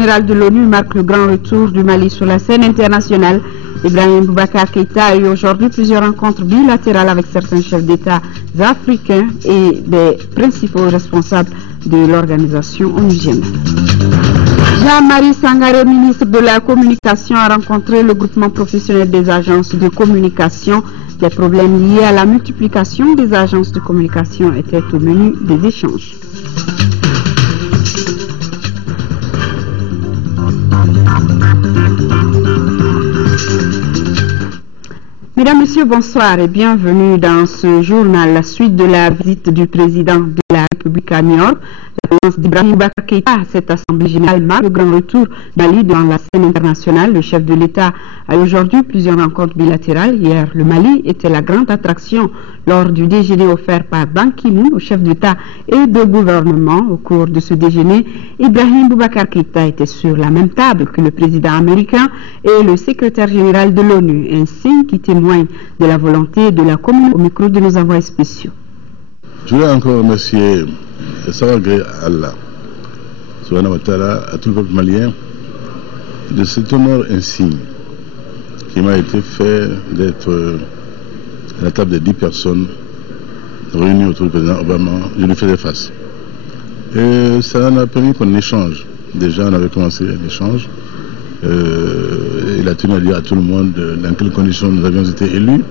général de l'ONU marque le grand retour du Mali sur la scène internationale. Ibrahim Boubacar Keïta a eu aujourd'hui plusieurs rencontres bilatérales avec certains chefs d'État africains et des principaux responsables de l'organisation onusienne. Jean-Marie Sangaré, ministre de la Communication, a rencontré le groupement professionnel des agences de communication. Les problèmes liés à la multiplication des agences de communication étaient au menu des échanges. Mesdames, Messieurs, bonsoir et bienvenue dans ce journal. La suite de la visite du président de la République à New York, la présence d'Ibrahim Boubacar Keïta à cette assemblée générale marque le grand retour Mali dans la scène internationale. Le chef de l'État a aujourd'hui plusieurs rencontres bilatérales. Hier, le Mali était la grande attraction lors du déjeuner offert par Ban Ki-moon au chef d'État et de gouvernement. Au cours de ce déjeuner, Ibrahim Boubacar Keïta était sur la même table que le président américain et le secrétaire général de l'ONU, un signe qui témoigne de la volonté de la commune au micro de nos envoyés spéciaux. Je voulais encore remercier Allah, à tout le peuple malien, de cet honneur insigne qui m'a été fait d'être à la table des 10 personnes réunies autour du président Obama. Je lui faisais face. Et ça m'a permis qu'on échange. Déjà, on avait commencé un échange. Il a tenu à dire à tout le monde dans quelles conditions nous avions été élus.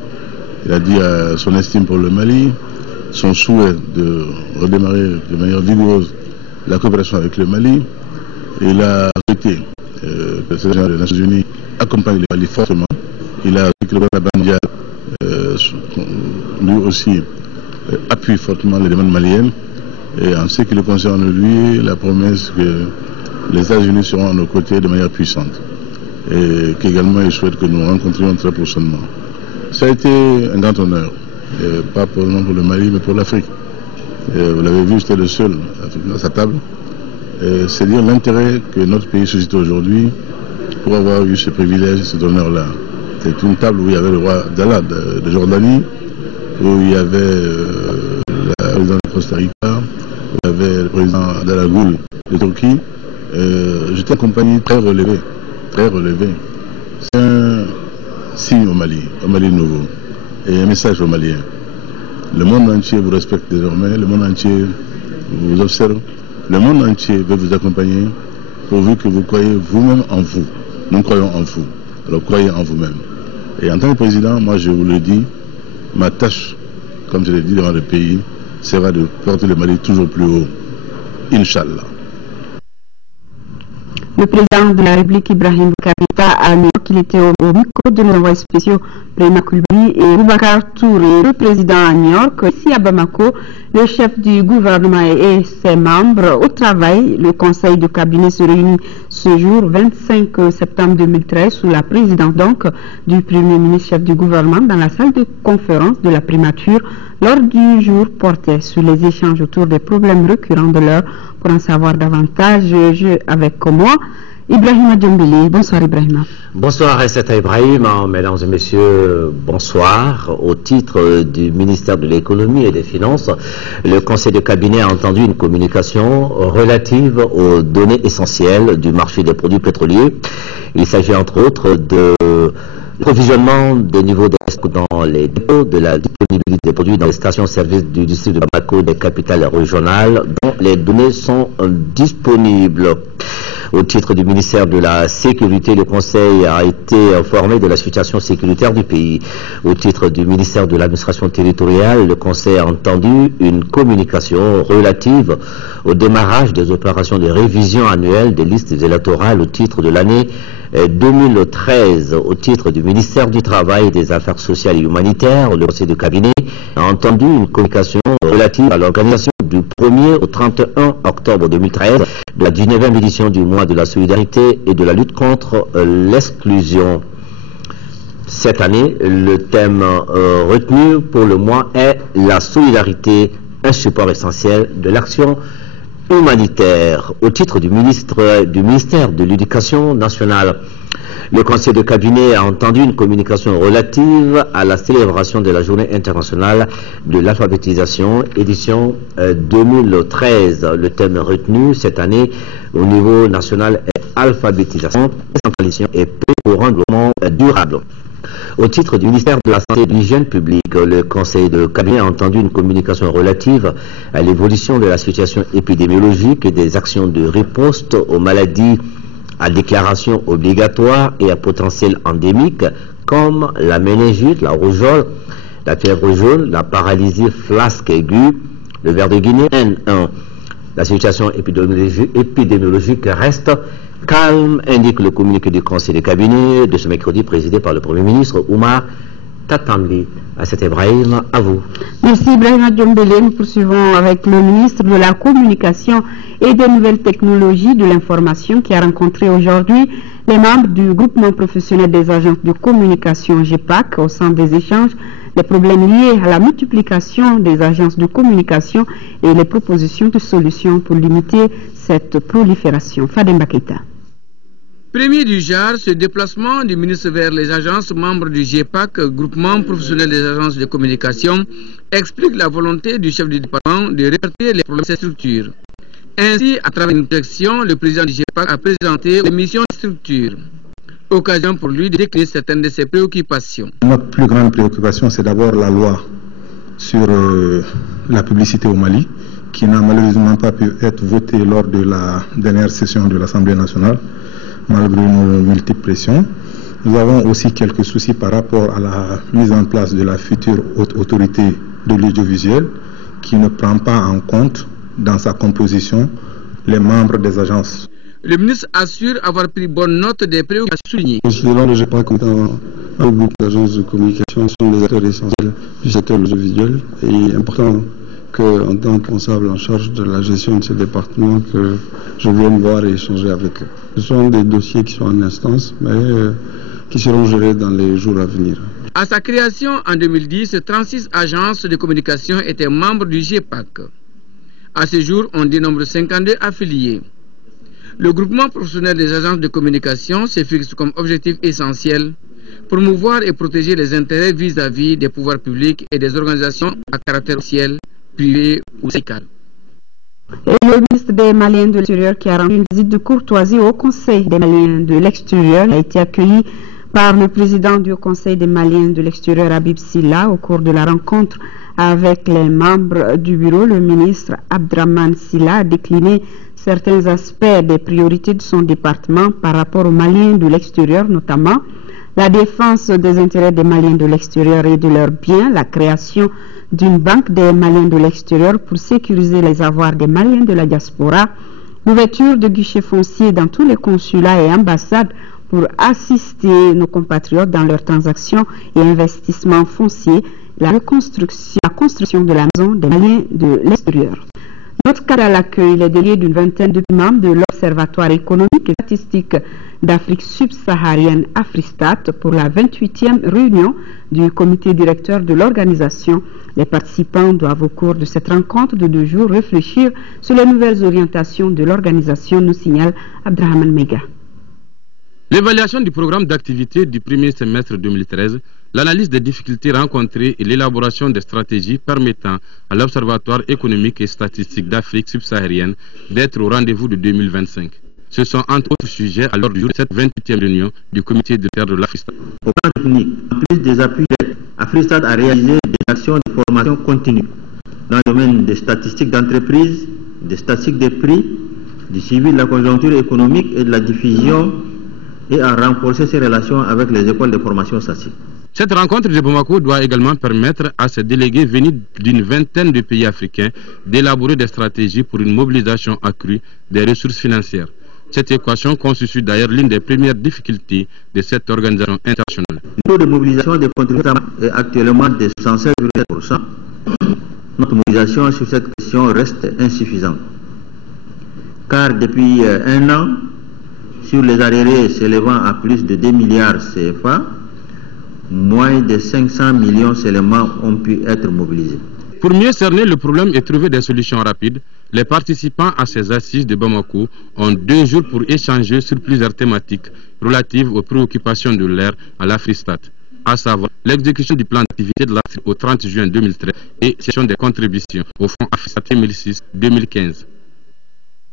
Il a dit à son estime pour le Mali, son souhait de redémarrer de manière vigoureuse la coopération avec le Mali. Il a souhaité que le Secrétaire général des Nations Unies accompagne le Mali fortement. Il a souhaité que le gouvernement mondial lui aussi appuie fortement les demandes maliennes. Et en ce qui le concerne, lui, la promesse que les États-Unis seront à nos côtés de manière puissante. Et qu'également il souhaite que nous rencontrions très prochainement. Ça a été un grand honneur, pas pour le Mali, mais pour l'Afrique. Vous l'avez vu, j'étais le seul à sa table. C'est dire l'intérêt que notre pays suscite aujourd'hui pour avoir eu ce privilège, cet honneur-là. C'est une table où il y avait le roi Abdallah de Jordanie, où il y avait la présidente de Costa Rica, où il y avait le président Abdallah Gül de Turquie. J'étais accompagné très relevé. C'est un signe au Mali nouveau, et un message aux Maliens. Le monde entier vous respecte désormais, le monde entier vous observe, le monde entier veut vous accompagner pourvu que vous croyez vous-même en vous. Nous croyons en vous, alors croyez en vous-même. Et en tant que président, moi je vous le dis, ma tâche, comme je l'ai dit devant le pays, sera de porter le Mali toujours plus haut. Inch'Allah. Le président de la République, Ibrahim Boubacar Keïta, a annoncé qu'il était au micro de nos envoyés spéciaux, Brahima Coulibaly et Boubacar Touré, le président à New York. Ici à Bamako, le chef du gouvernement et ses membres au travail. Le conseil de cabinet se réunit ce jour, 25 septembre 2013, sous la présidence donc du premier ministre chef du gouvernement dans la salle de conférence de la primature. L'ordre du jour portait sur les échanges autour des problèmes récurrents de l'heure. Pour en savoir davantage, avec moi, Ibrahima Djombili. Bonsoir Ibrahima. Bonsoir Receta Ibrahim, mesdames et messieurs, bonsoir. Au titre du ministère de l'économie et des finances, le conseil de cabinet a entendu une communication relative aux données essentielles du marché des produits pétroliers. Il s'agit entre autres de provisionnement des niveaux de stock dans les dépôts, de la disponibilité des produits dans les stations-service du district de Bamako, des capitales régionales, dont les données sont disponibles. Au titre du ministère de la Sécurité, le Conseil a été informé de la situation sécuritaire du pays. Au titre du ministère de l'Administration territoriale, le Conseil a entendu une communication relative au démarrage des opérations de révision annuelle des listes électorales au titre de l'année 2013. Au titre du ministère du Travail et des Affaires sociales et humanitaires, le Conseil de cabinet a entendu une communication relative à l'organisation du 1er au 31 octobre 2013 de la 19e édition du mois de la solidarité et de la lutte contre l'exclusion. Cette année, le thème retenu pour le mois est la solidarité, un support essentiel de l'action humanitaire. Au titre du ministère de l'Éducation nationale, le Conseil de cabinet a entendu une communication relative à la célébration de la Journée internationale de l'alphabétisation, édition 2013. Le thème retenu cette année au niveau national est alphabétisation, décentralisation et pour rendre le monde durable. Au titre du ministère de la Santé et de l'Hygiène publique, le Conseil de cabinet a entendu une communication relative à l'évolution de la situation épidémiologique et des actions de riposte aux maladies à déclaration obligatoire et à potentiel endémique comme la méningite, la rougeole, la fièvre jaune, la paralysie flasque aiguë, le ver de Guinée N1. La situation épidémiologique reste calme, indique le communiqué du Conseil de cabinet de ce mercredi présidé par le Premier ministre Oumar Tatamli. Asset Ibrahim, à vous. Merci Ibrahim Adjombele. Nous poursuivons avec le ministre de la Communication et des Nouvelles Technologies de l'Information qui a rencontré aujourd'hui les membres du groupement professionnel des agences de communication GEPAC au centre des échanges, les problèmes liés à la multiplication des agences de communication et les propositions de solutions pour limiter cette prolifération. Fadem Baketa. Premier du genre, ce déplacement du ministre vers les agences membres du GEPAC, groupement professionnel des agences de communication, explique la volonté du chef du département de répartir les problèmes de ces structures. Ainsi, à travers une réflexion, le président du GEPAC a présenté les missions de structure. Occasion pour lui de décrire certaines de ses préoccupations. Notre plus grande préoccupation, c'est d'abord la loi sur la publicité au Mali, qui n'a malheureusement pas pu être votée lors de la dernière session de l'Assemblée nationale, malgré nos multiples pressions. Nous avons aussi quelques soucis par rapport à la mise en place de la future haute autorité de l'audiovisuel, qui ne prend pas en compte dans sa composition les membres des agences. Le ministre assure avoir pris bonne note des préoccupations soulignées. Considérant le GEPAC comme un groupe d'agences de communication sont des acteurs essentiels du secteur audiovisuel et il est important qu'en tant que responsable en charge de la gestion de ce département, que je vienne voir et échanger avec eux. Ce sont des dossiers qui sont en instance, mais qui seront gérés dans les jours à venir. À sa création en 2010, 36 agences de communication étaient membres du GEPAC. À ce jour, on dénombre 52 affiliés. Le groupement professionnel des agences de communication se fixe comme objectif essentiel promouvoir et protéger les intérêts vis-à-vis des pouvoirs publics et des organisations à caractère officiel, privé ou syndical. Et le ministre des Maliens de l'extérieur qui a rendu une visite de courtoisie au Conseil des Maliens de l'extérieur a été accueilli par le président du Conseil des Maliens de l'extérieur, Habib Silla. Au cours de la rencontre avec les membres du bureau, le ministre Abdraman Silla a décliné certains aspects des priorités de son département par rapport aux Maliens de l'extérieur, notamment la défense des intérêts des Maliens de l'extérieur et de leurs biens, la création d'une banque des Maliens de l'extérieur pour sécuriser les avoirs des Maliens de la diaspora, l'ouverture de guichets fonciers dans tous les consulats et ambassades pour assister nos compatriotes dans leurs transactions et investissements fonciers, la construction de la maison des Maliens de l'extérieur. Notre cadre à l'accueil, il est délié d'une vingtaine de membres de l'Observatoire économique et statistique d'Afrique subsaharienne Afristat pour la 28e réunion du comité directeur de l'organisation. Les participants doivent au cours de cette rencontre de 2 jours réfléchir sur les nouvelles orientations de l'organisation, nous signale Abdrahman Mega. L'évaluation du programme d'activité du premier semestre 2013, l'analyse des difficultés rencontrées et l'élaboration des stratégies permettant à l'Observatoire économique et statistique d'Afrique subsaharienne d'être au rendez-vous de 2025. Ce sont entre autres sujets à l'ordre du jour de cette 28e réunion du comité directeur de l'Afristat. Au plan technique, en plus des appuis, Afristat a réalisé des actions de formation continue dans le domaine des statistiques d'entreprise, des statistiques des prix, du suivi de la conjoncture économique et de la diffusion et a renforcé ses relations avec les écoles de formation SACI. Cette rencontre de Bamako doit également permettre à ces délégués venus d'une vingtaine de pays africains d'élaborer des stratégies pour une mobilisation accrue des ressources financières. Cette équation constitue d'ailleurs l'une des premières difficultés de cette organisation internationale. Le taux de mobilisation des contributeurs est actuellement de 67,7%. Notre mobilisation sur cette question reste insuffisante. Car depuis 1 an, sur les arriérés s'élevant à plus de 2 milliards CFA, moins de 500 millions seulement ont pu être mobilisés. Pour mieux cerner le problème et trouver des solutions rapides, les participants à ces assises de Bamako ont 2 jours pour échanger sur plusieurs thématiques relatives aux préoccupations de l'ère à l'Afristat, à savoir l'exécution du plan d'activité de l'Afrique au 30 juin 2013 et gestion des contributions au fonds Afristat 2006-2015.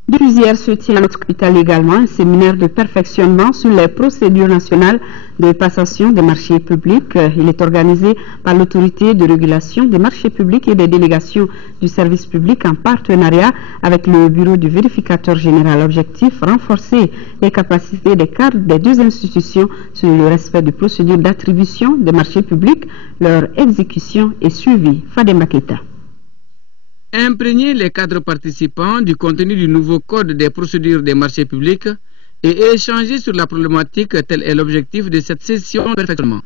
Depuis hier se tient à notre capitale également un séminaire de perfectionnement sur les procédures nationales de passation des marchés publics. Il est organisé par l'autorité de régulation des marchés publics et des délégations du service public en partenariat avec le bureau du vérificateur général. Objectif, renforcer les capacités des cadres des deux institutions sur le respect des procédures d'attribution des marchés publics, leur exécution et suivi. Fadem Baketa. Imprégner les cadres participants du contenu du nouveau code des procédures des marchés publics et échanger sur la problématique, tel est l'objectif de cette session de perfectionnement.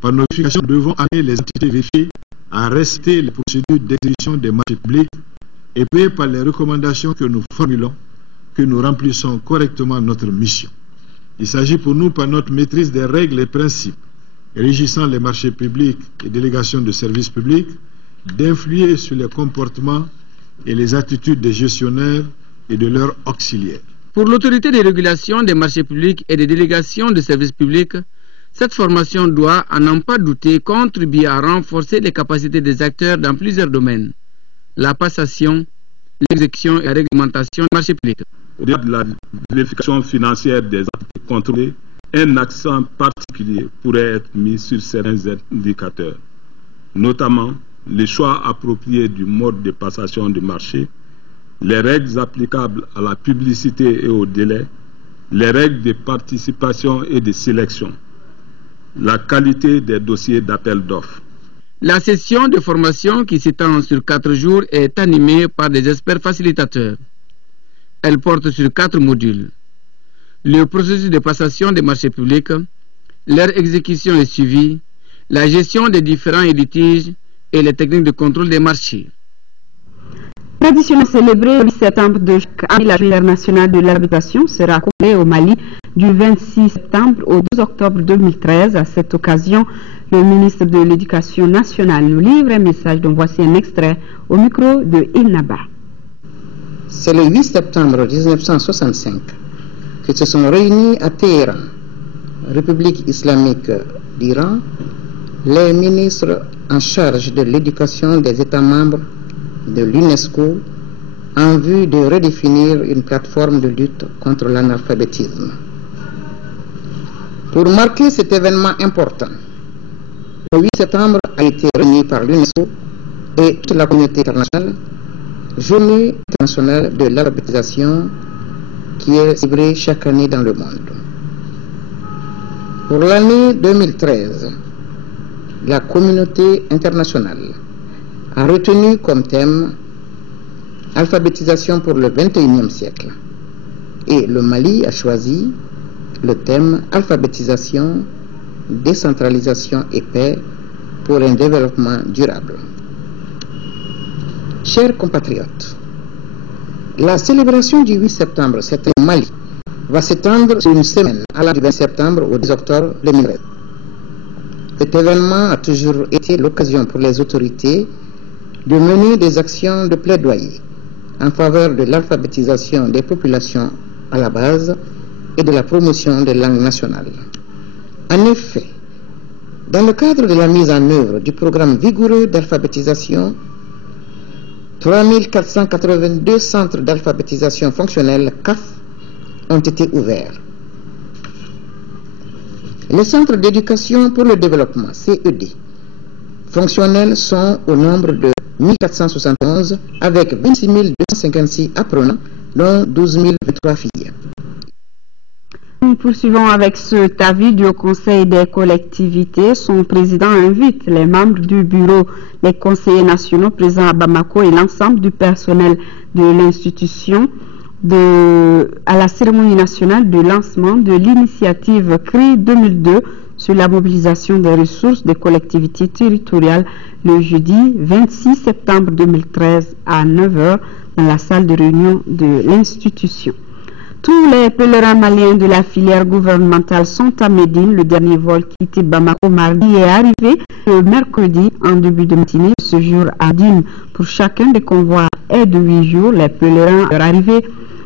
Par notification, nous devons amener les entités vérifiées à respecter les procédures d'exécution des marchés publics et payer par les recommandations que nous formulons que nous remplissons correctement notre mission. Il s'agit pour nous, par notre maîtrise des règles et principes régissant les marchés publics et délégations de services publics, d'influer sur les comportements et les attitudes des gestionnaires et de leurs auxiliaires. Pour l'autorité de régulation des marchés publics et des délégations de services publics, cette formation doit, à n'en pas douter, contribuer à renforcer les capacités des acteurs dans plusieurs domaines. La passation, l'exécution et la réglementation des marchés publics. Au-delà de la vérification financière des entités contrôlées, un accent particulier pourrait être mis sur certains indicateurs, notamment les choix appropriés du mode de passation du marché, les règles applicables à la publicité et au délai, les règles de participation et de sélection, la qualité des dossiers d'appel d'offres. La session de formation qui s'étend sur 4 jours est animée par des experts facilitateurs. Elle porte sur 4 modules. Le processus de passation des marchés publics, leur exécution et suivi, la gestion des différents litiges et les techniques de contrôle des marchés. Traditionnellement célébrée le 8 septembre de chaque année, la journée internationale de l'arbitration sera célébrée au Mali du 26 septembre au 12 octobre 2013. À cette occasion, le ministre de l'Éducation nationale nous livre un message dont voici un extrait au micro de Innaba. C'est le 8 septembre 1965 que se sont réunis à Téhéran, République islamique d'Iran, les ministres en charge de l'éducation des États membres de l'UNESCO en vue de redéfinir une plateforme de lutte contre l'analphabétisme. Pour marquer cet événement important, le 8 septembre a été réuni par l'UNESCO et toute la communauté internationale, Journée internationale de l'alphabétisation qui est célébrée chaque année dans le monde. Pour l'année 2013, la communauté internationale a retenu comme thème alphabétisation pour le 21e siècle et le Mali a choisi le thème alphabétisation, décentralisation et paix pour un développement durable. Chers compatriotes, la célébration du 8 septembre, c'est au Mali, va s'étendre sur une semaine à la du 20 septembre au 10 octobre 2013. Cet événement a toujours été l'occasion pour les autorités de mener des actions de plaidoyer en faveur de l'alphabétisation des populations à la base et de la promotion des langues nationales. En effet, dans le cadre de la mise en œuvre du programme vigoureux d'alphabétisation, 3482 centres d'alphabétisation fonctionnelle CAF ont été ouverts. Les centres d'éducation pour le développement, CED, fonctionnels sont au nombre de 1471 avec 26 256 apprenants, dont 12 023 filles. Nous poursuivons avec cet avis du Conseil des collectivités. Son président invite les membres du bureau, les conseillers nationaux présents à Bamako et l'ensemble du personnel de l'institution à la cérémonie nationale de lancement de l'initiative CRI 2002 sur la mobilisation des ressources des collectivités territoriales le jeudi 26 septembre 2013 à 9h dans la salle de réunion de l'institution. Tous les pèlerins maliens de la filière gouvernementale sont à Médine. Le dernier vol quitté Bamako mardi est arrivé le mercredi en début de matinée. Ce jour à Médine pour chacun des convois est de 8 jours. Les pèlerins, leur arrivée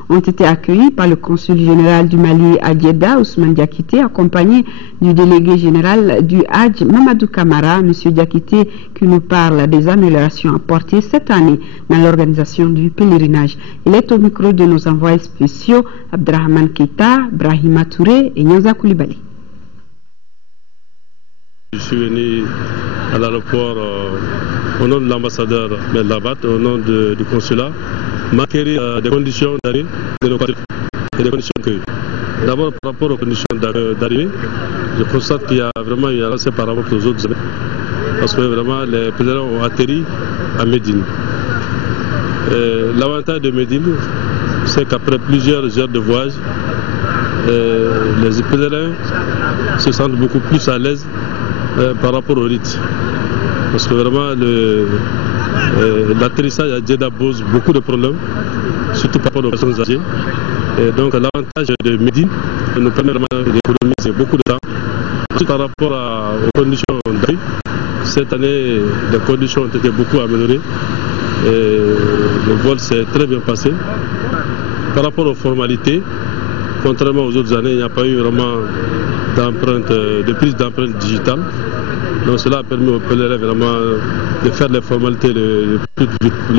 ont été accueillis par le consul général du Mali à Djeddah, Ousmane Diakité, accompagné du délégué général du Hadj, Mamadou Kamara. M. Diakité qui nous parle des améliorations apportées cette année dans l'organisation du pèlerinage. Il est au micro de nos envoyés spéciaux Abdrahman Keita, Brahima Touré et Nyanza Koulibaly. Je suis venu à l'aéroport au nom de l'ambassadeur Labat, au nom du consulat, m'acquérir des conditions d'arrivée et des conditions d'accueil. D'abord, par rapport aux conditions d'arrivée, je constate qu'il y a vraiment une avancée par rapport aux autres années. Parce que vraiment, les pèlerins ont atterri à Médine. L'avantage de Médine, c'est qu'après plusieurs heures de voyage, les pèlerins se sentent beaucoup plus à l'aise par rapport au rite. Parce que vraiment, l'atterrissage à Djeddah pose beaucoup de problèmes, surtout par rapport aux personnes âgées. Et donc, l'avantage de Médine nous permet vraiment d'économiser beaucoup de temps. Ensuite, par rapport aux conditions d'accueil, cette année, les conditions ont été beaucoup améliorées. Et le vol s'est très bien passé. Par rapport aux formalités, contrairement aux autres années, il n'y a pas eu vraiment de prise d'empreinte digitale. Donc cela a permis aux pèlerins vraiment de faire les formalités le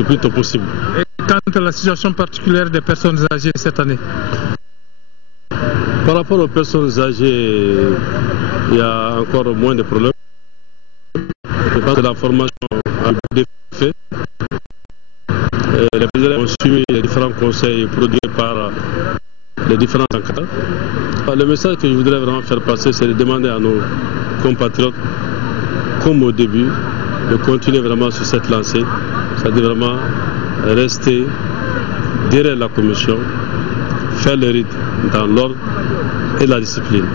plus tôt possible. Et quant à la situation particulière des personnes âgées cette année? Par rapport aux personnes âgées, il y a encore moins de problèmes. Je pense que la formation a été faite. Les pèlerins ont suivi les différents conseils produits par les différents encadrants. Le message que je voudrais vraiment faire passer, c'est de demander à nos compatriotes, comme au début, de continuer vraiment sur cette lancée, c'est-à-dire vraiment rester derrière la commission, faire le rite dans l'ordre et la discipline.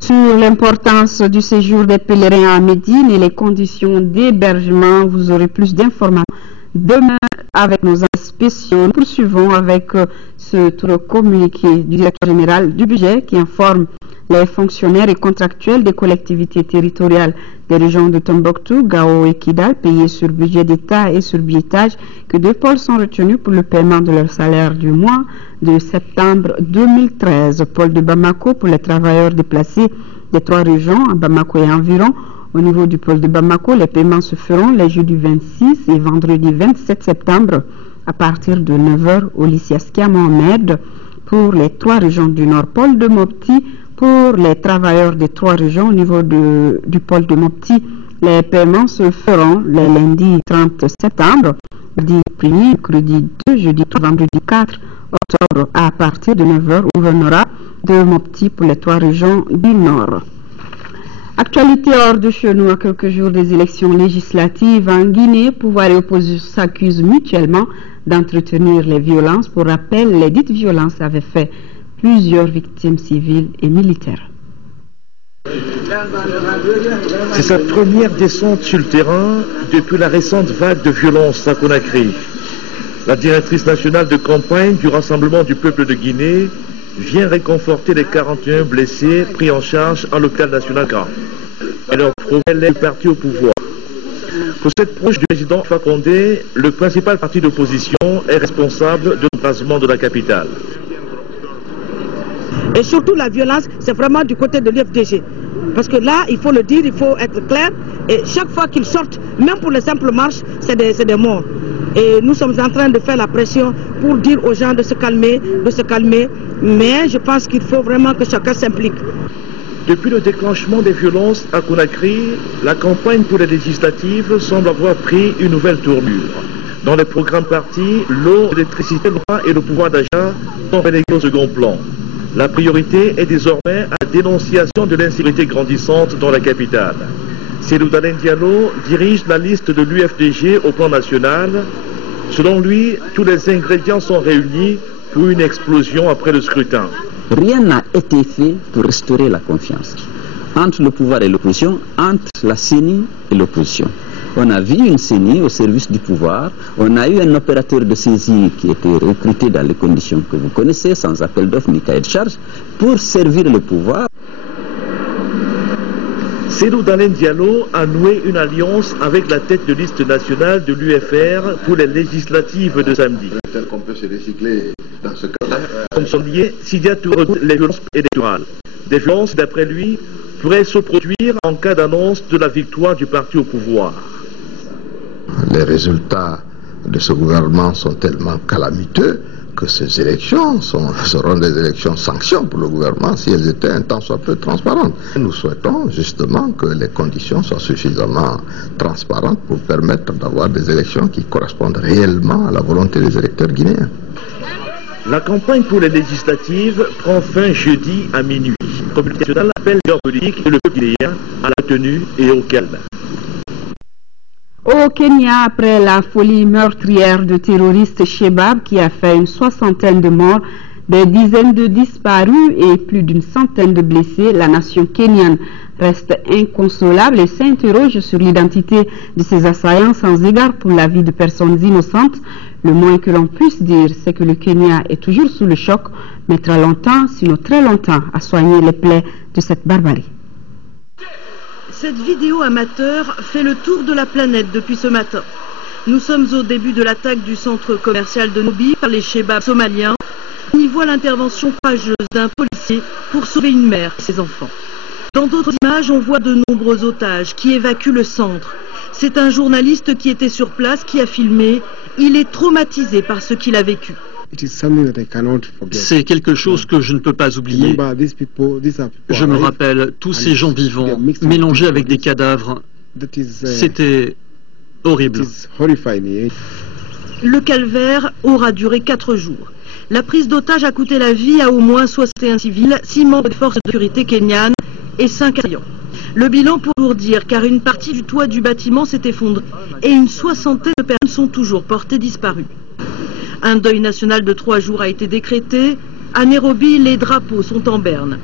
Sur l'importance du séjour des pèlerins à Médine et les conditions d'hébergement, vous aurez plus d'informations demain avec nos spéciaux. Nous poursuivons avec ce tour communiqué du directeur général du budget qui informe les fonctionnaires et contractuels des collectivités territoriales des régions de Tombouctou, Gao et Kidal, payés sur budget d'État et sur billetage, que 2 pôles sont retenus pour le paiement de leur salaire du mois de septembre 2013. Pôle de Bamako pour les travailleurs déplacés des 3 régions, à Bamako et environ. Au niveau du pôle de Bamako, les paiements se feront les jeudis 26 et vendredi 27 septembre à partir de 9h au lycée Askia Mohamed. Pour les 3 régions du Nord, pôle de Mopti, pour les travailleurs des 3 régions au niveau du pôle de Mopti, les paiements se feront les lundis 30 septembre, mardi 1er, mercredi 2, jeudi 3, vendredi 4 octobre à partir de 9h au Venora de Mopti pour les 3 régions du Nord. Actualité hors de chez nous à quelques jours des élections législatives en Guinée, pouvoir et opposition s'accusent mutuellement d'entretenir les violences. Pour rappel, les dites violences avaient fait plusieurs victimes civiles et militaires. C'est sa première descente sur le terrain depuis la récente vague de violence à Conakry. La directrice nationale de campagne du Rassemblement du peuple de Guinée vient réconforter les 41 blessés pris en charge en l'hôpital national Grand. Elle leur promet le parti au pouvoir. Pour cette proche du président Alpha Condé, le principal parti d'opposition est responsable de l'embrasement de la capitale. Et surtout la violence, c'est vraiment du côté de l'UFDG. Parce que là, il faut le dire, il faut être clair. Et chaque fois qu'ils sortent, même pour les simples marches, c'est des morts. Et nous sommes en train de faire la pression pour dire aux gens de se calmer, mais je pense qu'il faut vraiment que chacun s'implique. Depuis le déclenchement des violences à Conakry, la campagne pour les législatives semble avoir pris une nouvelle tournure. Dans les programmes partis, l'eau, l'électricité et le pouvoir d'achat sont relégués au second plan. La priorité est désormais à la dénonciation de l'insécurité grandissante dans la capitale. Cellou Dalein Diallo dirige la liste de l'UFDG au plan national. Selon lui, tous les ingrédients sont réunis pour une explosion après le scrutin. Rien n'a été fait pour restaurer la confiance entre le pouvoir et l'opposition, entre la CENI et l'opposition. On a vu une CENI au service du pouvoir, on a eu un opérateur de saisie qui était recruté dans les conditions que vous connaissez, sans appel d'offres ni cahier de charge, pour servir le pouvoir. Cellou Dalein Diallo a noué une alliance avec la tête de liste nationale de l'UFR pour les législatives de samedi. Qu'on peut se recycler dans ce cas-là. Comme son lié, Sidia Touré, les violences électorales. Des violences, d'après lui, pourraient se produire en cas d'annonce de la victoire du parti au pouvoir. Les résultats de ce gouvernement sont tellement calamiteux que ces élections seront des élections sanctions pour le gouvernement si elles étaient un tant soit peu transparentes. Nous souhaitons justement que les conditions soient suffisamment transparentes pour permettre d'avoir des élections qui correspondent réellement à la volonté des électeurs guinéens. La campagne pour les législatives prend fin jeudi à minuit. La communauté nationale appelle les politiques et le peuple guinéen à la tenue et au calme. Au Kenya, après la folie meurtrière de terroristes Shebab qui a fait une 60aine de morts, des dizaines de disparus et plus d'une centaine de blessés, la nation kenyane reste inconsolable et s'interroge sur l'identité de ces assaillants sans égard pour la vie de personnes innocentes. Le moins que l'on puisse dire, c'est que le Kenya est toujours sous le choc, mettra longtemps, sinon très longtemps, à soigner les plaies de cette barbarie. Cette vidéo amateur fait le tour de la planète depuis ce matin. Nous sommes au début de l'attaque du centre commercial de Nairobi par les Shebab somaliens. On y voit l'intervention courageuse d'un policier pour sauver une mère et ses enfants. Dans d'autres images, on voit de nombreux otages qui évacuent le centre. C'est un journaliste qui était sur place qui a filmé. Il est traumatisé par ce qu'il a vécu. C'est quelque chose que je ne peux pas oublier. Je me rappelle tous ces gens vivants, mélangés avec des cadavres. C'était horrible. Le calvaire aura duré 4 jours. La prise d'otage a coûté la vie à au moins 61 civils, 6 membres des forces de sécurité kenyanes et 5 assaillants. Le bilan pour lourdir car une partie du toit du bâtiment s'est effondrée et une 60aine de personnes sont toujours portées disparues. Un deuil national de 3 jours a été décrété. À Nairobi, les drapeaux sont en berne.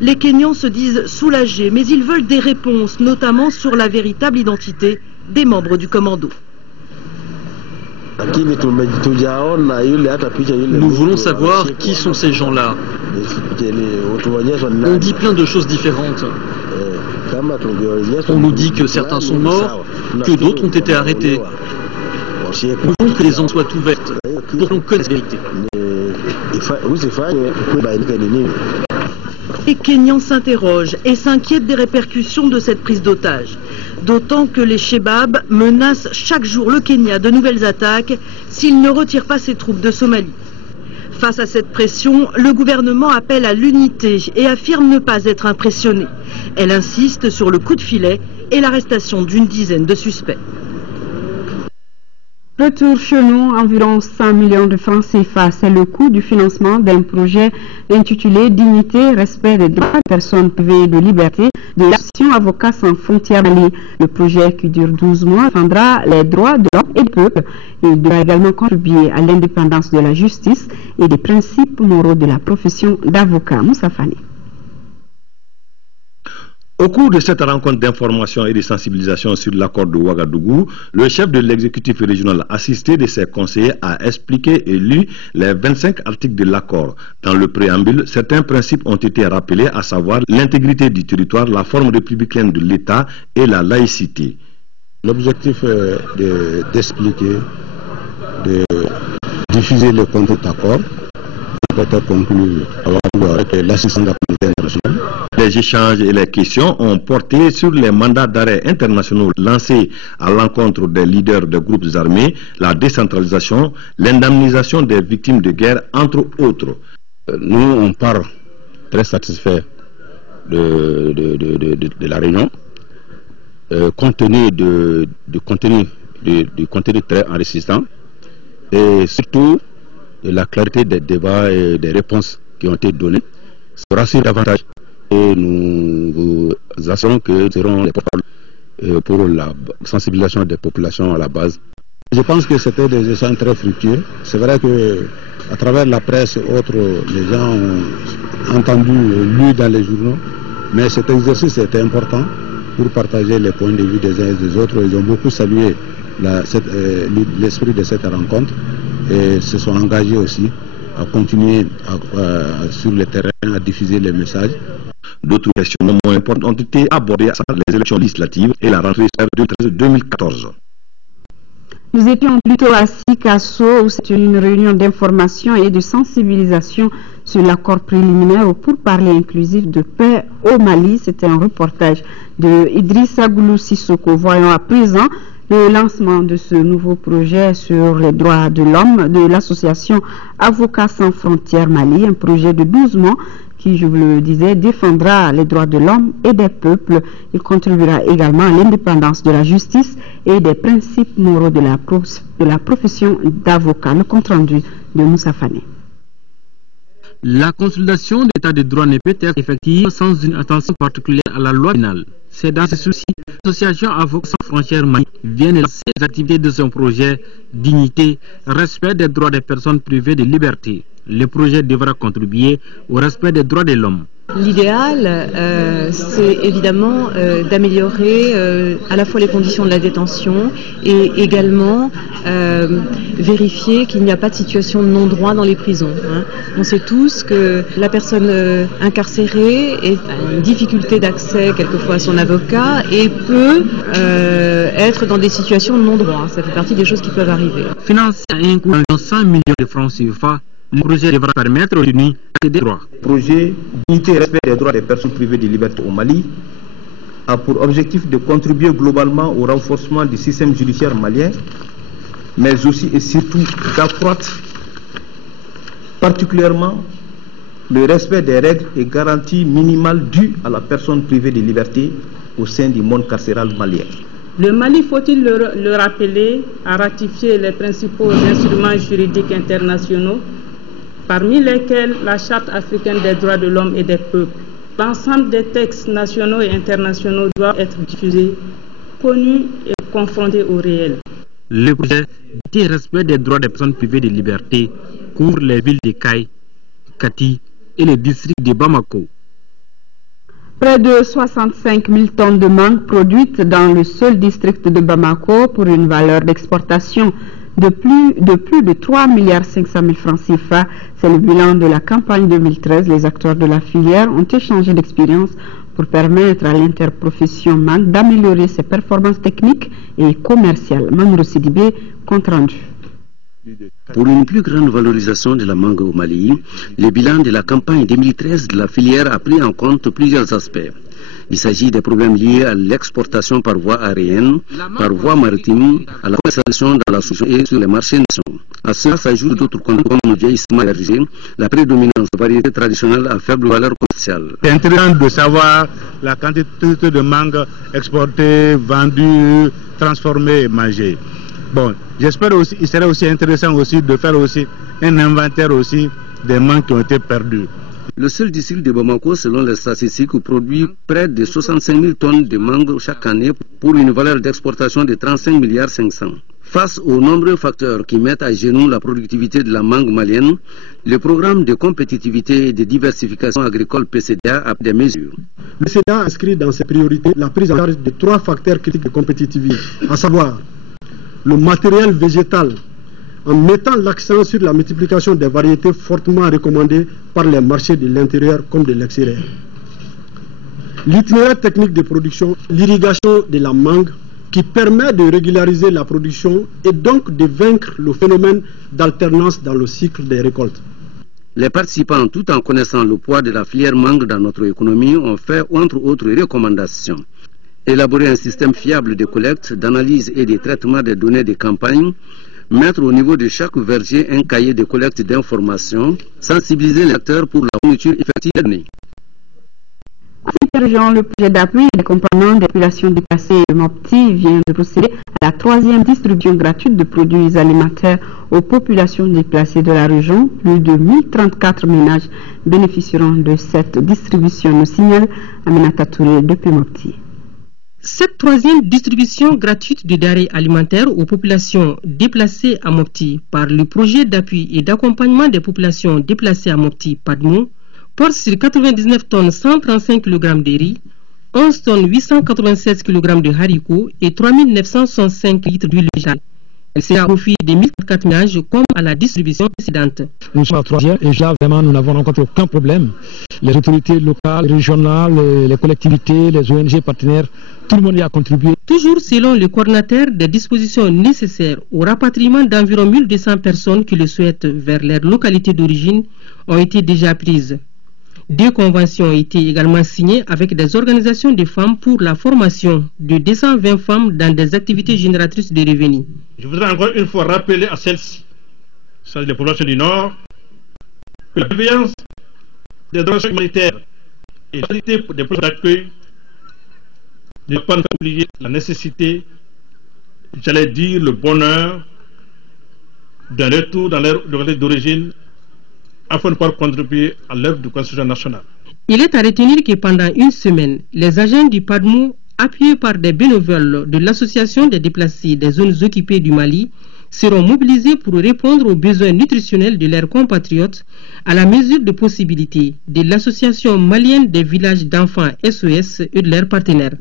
Les Kenyans se disent soulagés, mais ils veulent des réponses, notamment sur la véritable identité des membres du commando. Nous voulons savoir qui sont ces gens-là. On dit plein de choses différentes. On nous dit que certains sont morts, que d'autres ont été arrêtés. Nous voulons que les ondes soient ouvertes pour qu'on connaisse la vérité. Les Kenyans s'interrogent et s'inquiètent des répercussions de cette prise d'otage. D'autant que les Shebab menacent chaque jour le Kenya de nouvelles attaques s'il ne retire pas ses troupes de Somalie. Face à cette pression, le gouvernement appelle à l'unité et affirme ne pas être impressionné. Elle insiste sur le coup de filet et l'arrestation d'une dizaine de suspects. Retour chez nous, environ 100 millions de francs CFA, c'est le coût du financement d'un projet intitulé Dignité, respect des droits des personnes privées de liberté de l'association Avocats sans frontières Mali. Le projet qui dure 12 mois défendra les droits de l'homme et du peuple et il devra également contribuer à l'indépendance de la justice et des principes moraux de la profession d'avocat. Moussa Fani. Au cours de cette rencontre d'information et de sensibilisation sur l'accord de Ouagadougou, le chef de l'exécutif régional assisté de ses conseillers a expliqué et lu les 25 articles de l'accord. Dans le préambule, certains principes ont été rappelés, à savoir l'intégrité du territoire, la forme républicaine de l'État et la laïcité. L'objectif est d'expliquer, de diffuser le contenu d'accord, peut-être conclure avec l'assistance de la communauté internationale. Les échanges et les questions ont porté sur les mandats d'arrêt internationaux lancés à l'encontre des leaders de groupes armés, la décentralisation, l'indemnisation des victimes de guerre, entre autres. Nous, on part très satisfaits de la réunion, compte tenu du contenu très enrichissant et surtout de la clarté des débats et des réponses qui ont été données. Ça rassure davantage. Et nous vous assurons que nous serons les porte-parole pour la sensibilisation des populations à la base. Je pense que c'était des échanges très fructueux. C'est vrai que à travers la presse et autres, les gens ont entendu, lu dans les journaux, mais cet exercice était important pour partager les points de vue des uns et des autres. Ils ont beaucoup salué l'esprit de cette rencontre et se sont engagés aussi à continuer sur le terrain à diffuser les messages D'autres questions non moins importantes ont été abordées, à savoir les élections législatives et la rentrée 2013-2014. Nous étions plutôt à Sikasso où c'est une réunion d'information et de sensibilisation sur l'accord préliminaire pour parler inclusif de paix au Mali. C'était un reportage de Idrissa Goulou Sissoko. Voyons à présent le lancement de ce nouveau projet sur les droits de l'homme de l'association Avocats sans frontières Mali, un projet de 12 mois qui, je vous le disais, défendra les droits de l'homme et des peuples. Il contribuera également à l'indépendance de la justice et des principes moraux de la profession d'avocat. Le compte-rendu de Moussa Fane. La consolidation de l'état de droit ne peut être effective sans une attention particulière à la loi pénale. C'est dans ce souci que l'association Avocats sans frontières Mali vient de lancer les activités de son projet Dignité, respect des droits des personnes privées de liberté. Le projet devra contribuer au respect des droits de l'homme. L'idéal, c'est évidemment d'améliorer à la fois les conditions de la détention et également vérifier qu'il n'y a pas de situation de non-droit dans les prisons. On sait tous que la personne incarcérée a une difficulté d'accès quelquefois à son avocat et peut être dans des situations de non-droit. Ça fait partie des choses qui peuvent arriver. Financé à un coût de 100 millions de francs CFA, le projet devra permettre aux unis des droits. Le projet Dignité et respect des droits des personnes privées de liberté au Mali a pour objectif de contribuer globalement au renforcement du système judiciaire malien, mais aussi et surtout d'accroître particulièrement le respect des règles et garanties minimales dues à la personne privée de liberté au sein du monde carcéral malien. Le Mali, faut-il le rappeler, a ratifié les principaux instruments juridiques internationaux, parmi lesquels la Charte africaine des droits de l'homme et des peuples. L'ensemble des textes nationaux et internationaux doivent être diffusés, connus et confrontés au réel. Le projet de respect des droits des personnes privées de liberté couvre les villes de Kaï, Kati et le district de Bamako. Près de 65 000 tonnes de mangue produites dans le seul district de Bamako pour une valeur d'exportation de plus de 3,5 milliards francs CFA. C'est le bilan de la campagne 2013. Les acteurs de la filière ont échangé d'expérience pour permettre à l'interprofession mangue d'améliorer ses performances techniques et commerciales. Mamoudou Sidibé, compte rendu. Pour une plus grande valorisation de la mangue au Mali, le bilan de la campagne 2013 de la filière a pris en compte plusieurs aspects. Il s'agit des problèmes liés à l'exportation par voie aérienne, par voie maritime, à la commercialisation dans la sous et sur les marchés nationaux. À cela s'ajoutent d'autres comptes comme le vieillissement énergétique, la prédominance de variétés traditionnelles à faible valeur commerciale. C'est intéressant de savoir la quantité de mangue exportée, vendue, transformée et mangée. Bon, j'espère aussi, il serait aussi intéressant aussi de faire aussi un inventaire aussi des mangues qui ont été perdues. Le seul district de Bamako, selon les statistiques, produit près de 65 000 tonnes de mangue chaque année pour une valeur d'exportation de 35 milliards 500. Face aux nombreux facteurs qui mettent à genoux la productivité de la mangue malienne, le programme de compétitivité et de diversification agricole PCDA a des mesures. Le PCDA inscrit dans ses priorités la prise en charge de 3 facteurs critiques de compétitivité, à savoir le matériel végétal, en mettant l'accent sur la multiplication des variétés fortement recommandées par les marchés de l'intérieur comme de l'extérieur. L'itinéraire technique de production, l'irrigation de la mangue qui permet de régulariser la production et donc de vaincre le phénomène d'alternance dans le cycle des récoltes. Les participants, tout en connaissant le poids de la filière mangue dans notre économie, ont fait entre autres recommandations. Élaborer un système fiable de collecte, d'analyse et de traitement des données de campagne, mettre au niveau de chaque verger un cahier de collecte d'informations, sensibiliser les acteurs pour la fourniture effective des données. À cette région, le projet d'appui et d'accompagnement des populations déplacées de Mopti vient de procéder à la 3e distribution gratuite de produits alimentaires aux populations déplacées de la région. Plus de 1034 ménages bénéficieront de cette distribution, nous signale Aminata Touré depuis Mopti. Cette 3e distribution gratuite de denrées alimentaires aux populations déplacées à Mopti par le projet d'appui et d'accompagnement des populations déplacées à Mopti PADMO porte sur 99 tonnes 135 kg de riz, 11 tonnes 896 kg de haricots et 3965 litres d'huile végétale. Elle sera au profit des 1004 ménages comme à la distribution précédente. Nous sommes à 3e et là vraiment nous n'avons rencontré aucun problème. les autorités locales, régionales, les collectivités, les ONG partenaires, tout le monde y a contribué. Toujours selon le coordinateur, des dispositions nécessaires au rapatriement d'environ 1200 personnes qui le souhaitent vers leur localité d'origine ont été déjà prises. 2 conventions ont été également signées avec des organisations de femmes pour la formation de 220 femmes dans des activités génératrices de revenus. Je voudrais encore une fois rappeler à celles-ci, c'est les populations du Nord, que la bienveillance des organisations humanitaires et la qualité des projets d'accueil ne doit pas nous faire oublier la nécessité, j'allais dire le bonheur d'un retour dans leur localité d'origine afin de pouvoir contribuer à l'œuvre de construction nationale. Il est à retenir que pendant une semaine, les agents du PADMO, appuyés par des bénévoles de l'Association des déplacés des zones occupées du Mali, seront mobilisés pour répondre aux besoins nutritionnels de leurs compatriotes à la mesure de possibilité de l'Association malienne des villages d'enfants SOS et de leurs partenaires.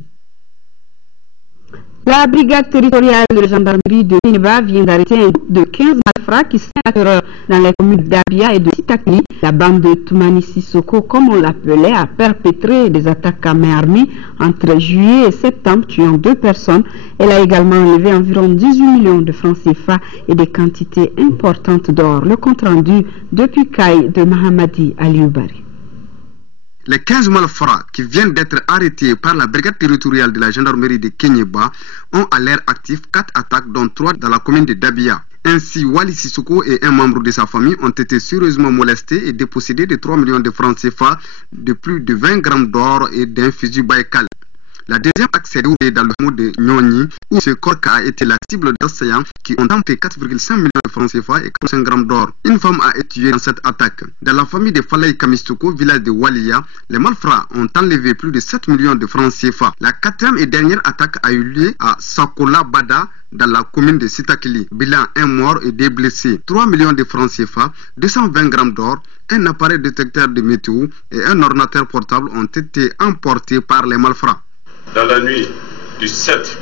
La brigade territoriale de gendarmerie de Kéniéba vient d'arrêter un groupe de 15 malfrats qui s'attendent dans les communes d'Abia et de Sitakli. La bande de Toumani Sissoko, comme on l'appelait, a perpétré des attaques à main armée entre juillet et septembre, tuant 2 personnes. Elle a également enlevé environ 18 millions de francs CFA et des quantités importantes d'or. Le compte rendu depuis Kaï de Mahamadi Alioubari. Les 15 malfrats qui viennent d'être arrêtés par la brigade territoriale de la gendarmerie de Kéniéba ont à l'air actif 4 attaques dont 3 dans la commune de Dabia. Ainsi, Wali Sissoko et un membre de sa famille ont été sérieusement molestés et dépossédés de 3 millions de francs CFA, de plus de 20 grammes d'or et d'un fusil Baïkal. La deuxième attaque s'est déroulée dans le mot de Nyoni, où ce Korka a été la cible d'assaillants qui ont tenté 4,5 millions de francs CFA et 45 grammes d'or. Une femme a été tuée dans cette attaque. Dans la famille de Falay Kamistoko, village de Walia, les malfrats ont enlevé plus de 7 millions de francs CFA. La 4e et dernière attaque a eu lieu à Sakola Bada, dans la commune de Sitakili. Bilan, 1 mort et 2 blessés. 3 millions de francs CFA, 220 grammes d'or, un appareil détecteur de météo et un ordinateur portable ont été emportés par les malfrats. Dans la nuit du 7,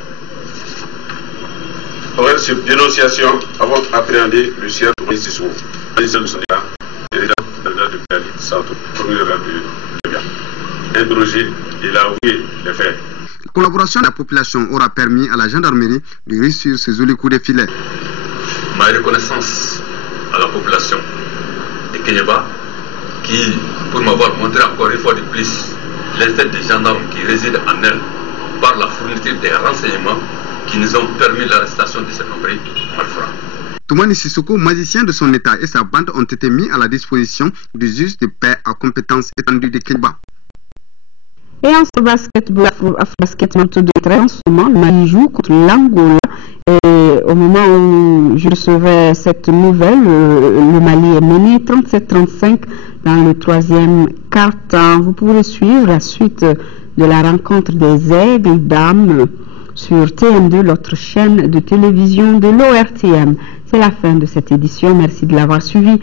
après cette dénonciation, avons appréhendé le sieur de Sissou, magistrat de Sonia, et les gens de Kali, centre, premier rang de Libya. Interrogé, il a avoué les faits. La collaboration de la population aura permis à la gendarmerie de réussir ce joli coup de filet. Ma reconnaissance à la population de Kéniéba qui, pour m'avoir montré encore une fois de plus l'intérêt des gendarmes qui résident en elle par la fourniture des renseignements qui nous ont permis l'arrestation de ces nombreux malfrats. Toumani Sissoko, magicien de son état et sa bande ont été mis à la disposition du juge de paix à compétence étendue de Kéniéba. Et en ce basket de trait en ce moment, le Mali joue contre l'Angola. Et au moment où je recevais cette nouvelle, le Mali est mené 37-35 dans le 3e quart-temps. Vous pourrez suivre la suite de la rencontre des Aigles Dames sur TM2, l'autre chaîne de télévision de l'ORTM. C'est la fin de cette édition. Merci de l'avoir suivi.